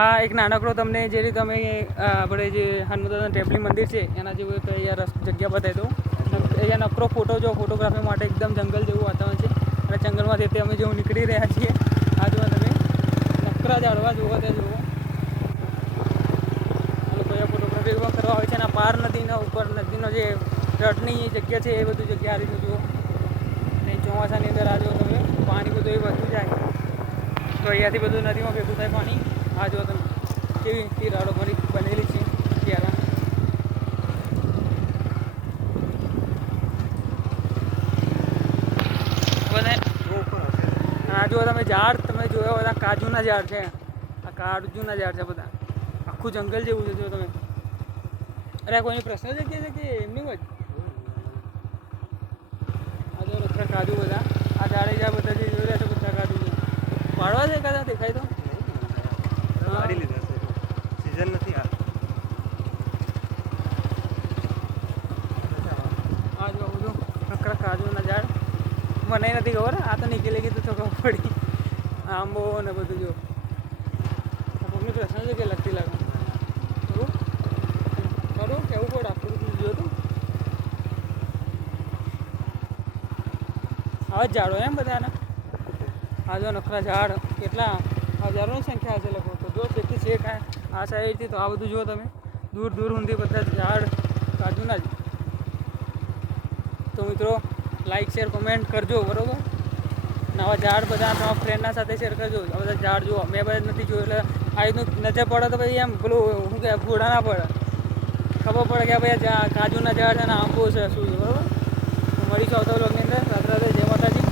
આ એક નાનકડો તમને જે રીતે અમે આપણે જે હનુમાન ટેમ્પલી મંદિર છે એના જેવું એક અહીંયા જગ્યા બતાવી દઉં. અહીંયા નકરો ફોટો જો ફોટોગ્રાફી માટે એકદમ જંગલ જેવું વાતાવરણ છે અને જંગલમાંથી તે અમે જેવું નીકળી રહ્યા છીએ. આ જોવા તમે નકરા ઝાડવા જોવો ત્યાં જુઓ લોકો અહીંયા ફોટોગ્રાફી પણ કરવા આવે છે. અને પાર નદીના ઉપર નદીનો જે રટની જગ્યા છે એ બધું જગ્યા આ રીતે જુઓ. અને ચોમાસાની અંદર આ જુઓ તમે પાણી બધું એ વધુ જાય તો અહીંયાથી બધું નદીમાં ભેગું થાય પાણી. આ જો તમે કેવી તિરાડો બનેલી છે ત્યારે આ જો તમે ઝાડ તમે જોયા બધા કાજુના ઝાડ છે. આ કાજુના ઝાડ છે બધા આખું જંગલ જેવું છે. જો તમે અરે કોઈની પ્રશ્ન જગ્યા છે કે એમની જ આ જો બધા કાજુ બધા આ ઝાડે જ્યાં બધા જે જોઈ રહ્યા છે બધા કાજુ છે. પાડવા છે કદાચ દેખાય તો ગાડી લીધા છે સીઝન નથી આ. આ જો બધું નકરા કાજુના ઝાડ મને નથી ખબર. આ તો નીકળી ગઈ તો ખબર પડી. આંબો ને બધું જો મમ્મી પ્રશ્ન છે કે લગતી લાગે ખરું કેવું પડે આખું બધું જોયું આવા જ ઝાડો એમ બધાના. આ જો નકરા ઝાડ કેટલા હજારોની સંખ્યા હશે લગભગ. તો જો તેથી છે કાંઈ આ સાઈડથી તો આ બધું જુઓ તમે દૂર દૂર સુધી બધા ઝાડ કાજુના જ. તો મિત્રો લાઈક શેર કોમેન્ટ કરજો બરાબર. નવા ઝાડ બધા તમારા ફ્રેન્ડના સાથે શેર કરજો. આ બધા ઝાડ જુઓ મેં બધા નથી જોયું એટલે આ રીતનું નજર પડે તો પછી એમ પેલું શું કહે ઘોડા ના પડે ખબર પડે કે ભાઈ કાજુના ઝાડ છે અને આંબો છે શું છે બરાબર. મળીશું આવતા બ્લોગની અંદર. રાત્રે જય માતાજી.